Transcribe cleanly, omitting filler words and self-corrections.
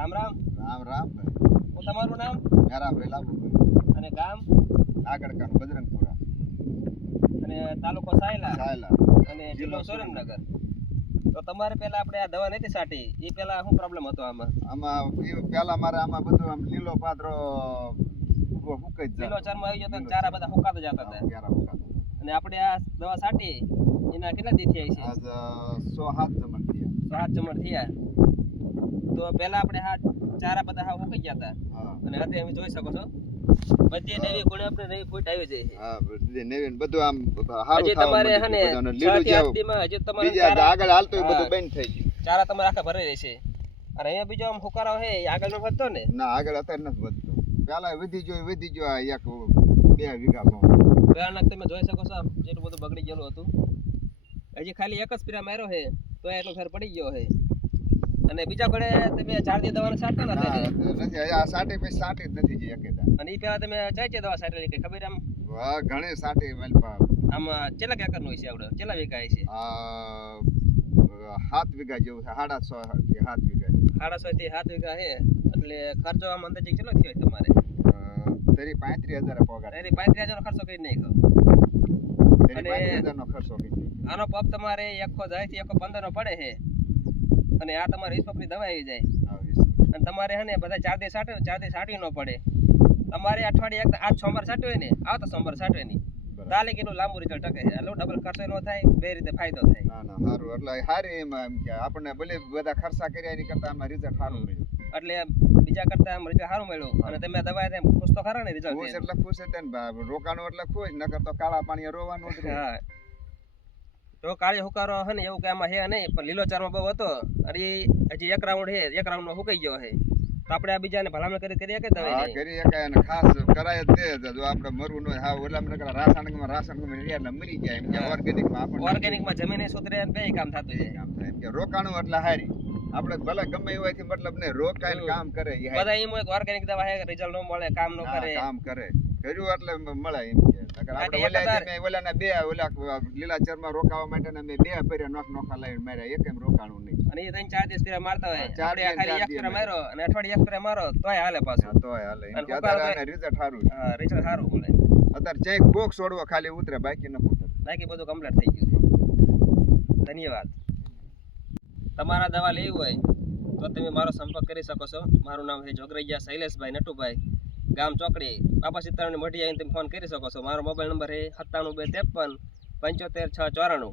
રામ રામ. રામ રામ ભાઈ. હું તમારું નામ મેરા ભાઈ લાભુભાઈ. અને ગામ નાગડકાનું બજરંગપુરા. અને તાલુકો સાયલા સાયલા. અને જિલ્લો સુરેન્દ્રનગર. તો તમારે પહેલા આપણે આ દવા નથી સાટી એ પહેલા શું પ્રોબ્લેમ હતો આમાં? આમાં પેલા મારે આમાં બધું આમ લીલો પાત્રો હુકાઈ જ લીલો ચરમ આવી જતો ને ચારા બધા હુકાતા જતા હતા. ક્યારા હુકાતા. અને આપણે આ દવા સાટી એના કેટલા દી થયા છે? આજ 107 જમણ થયા. 7 જમણ થયા. તો પહેલા આપણે આ ચારા બધા હા હુકાઈ ગયા હતા. હા. અને અત્યારે તમે જોઈ શકો છો બધી નવી ગુણ આપણે નવી ફૂટ આવી જાય છે. હા બધી નવીન બધું આમ હારું હજી તમારે હે ને લીલું જેવું હજી તમારે બીજા આગળ હાલતું એ બધું બંધ થઈ ગયું. ચારા તમારે આખા ભરાઈ રહેશે. અને અહીંયા બીજો આમ હુકારો હે એ આગળ નો વધતો ને? ના આગળ અત્યારે નથી વધતો. પેલા વધી ગયો આ એક 2 વીઘા ભાવ. પહેલા તમે જોઈ શકો છો જેટલું બધું બગડી ગયેલું હતું. હજી ખાલી એક જ સ્પ્રે માર્યો છે તો એટલો ફેર પડી ગયો છે. અને બીજા ઘરે તમે 4 દી દવાનો છાંટતો નતા ને? નથી આ સાટી પછી સાટી જ નથી જે એકેદા. અને એ પહેલા તમે ચાઈ દવા છાંટેલી કે ખબર આમ? વાહ ઘણી સાટી મલપા. આમ કેટલા એકર નું છે આવડે? કેટલા વીઘા છે? 7 વીઘા જેવું છે. 6.5 થી 7 વીઘા જેવું. 6.5 થી 7 વીઘા છે. એટલે ખર્ચો આમ અંદાજે કેટલો થયો તમારે? તરી 35,000 પગાર. એની 35,000 નો ખર્ચો કરી નાખ્યો. તરી 35,000 નો ખર્ચો કરી નાખ્યો. આનો પપ તમારે 110 થી 115 નો પડે છે. અને આ તમારે ઈસપની દવા આવી જાય. અને તમારે હે ને બધા 4 દી સાટે 4 દી સાટી ન પડે. તમારે અઠવાડિયે એક આજ સોમવાર સાટ્યો હોય ને આ તો સોમવાર સાટે નહીં. તાલે કેટલું લાંબુ રિઝલ્ટ ટકે છે. એટલે ડબલ ખર્ચો ન થાય, બે રીતે ફાયદો થાય. ના ના સારું. એટલે હારી એમાં એમ કે આપણને ભલે બધા ખર્ચા કર્યા એની કરતા આમાં રિઝલ્ટ સારું મળ્યું. એટલે બીજા કરતા આમ રિઝલ્ટ સારું મળ્યું. અને તમે દવા એમ ખુશ તો ખરા ને રિઝલ્ટ? ખુશ એટલે ખુશ જ ને રોકાણું એટલે ખુશ, નકર તો કાળા પાણી રોવાનું જ રહે. હા. તો કાળી હુકારો હે ને એવું કે આમાં હે નહીં, પણ લીલો ચારમાં બહુ હતો. અને હજી એક રાઉન્ડ હે, એક રાઉન્ડ નો હુકાઈ ગયો હે. તો આપણે આ બીજાને ભલામણ કરી કે દવા હા કરી શકાય અને ખાસ કરાય જ તે જો આપણે મરવું ન હોય. હા ઓલા મને રાસાયણિકમાં એટલે મરી જાય. એમ કે ઓર્ગેનિકમાં આપણે ઓર્ગેનિકમાં જમીને સુધરે અને બે કામ થતું છે. કામ થાય. એમ કે રોકાણું એટલે હારી. આપણે ભલે ગમે એવું હોય મતલબ નહીં, રોકાઈને કામ કરે એ બધા એમ હોય કે ઓર્ગેનિક દવા હે રિઝલ્ટ ન મળે, કામ ન કરે. કામ કરે કર્યું એટલે મળે એમ કે. નકર આપણે ઓલાના બે લીલા ચરમાં રોકાવા માટે મેં 2 પર્યા નોખા લઈને માર્યા. એક એમ રોકાણું નહીં. અને એ 3-4 દિવસ સ્પ્રે મારતા હોય. આપણે ખાલી એક સ્પ્રે માર્યો અને અઠવાડિયે એક સ્પ્રે મારો તોય હાલે પાછું. તોય હાલે. એમ કે અત્યારે રિઝલ્ટ સારું. હા રિઝલ્ટ સારું મળે. અત્યારે ચેક બોક્સ છોડવો ખાલી ઉતરે, બાકી ન ઉતરે. બાકી બધું કમ્પ્લીટ થઈ ગયું છે. ધન્યવાદ. તમારા દવા લેવી હોય તો તમે મારો સંપર્ક કરી શકો છો. મારું નામ છે જોગરૈયા શૈલેષભાઈ નટુભાઈ, ગામ ચોકડી, બાપા સીતારામની મઢી આવીને તમે ફોન કરી શકો છો. મારો મોબાઈલ નંબર છે 97 253 75 694.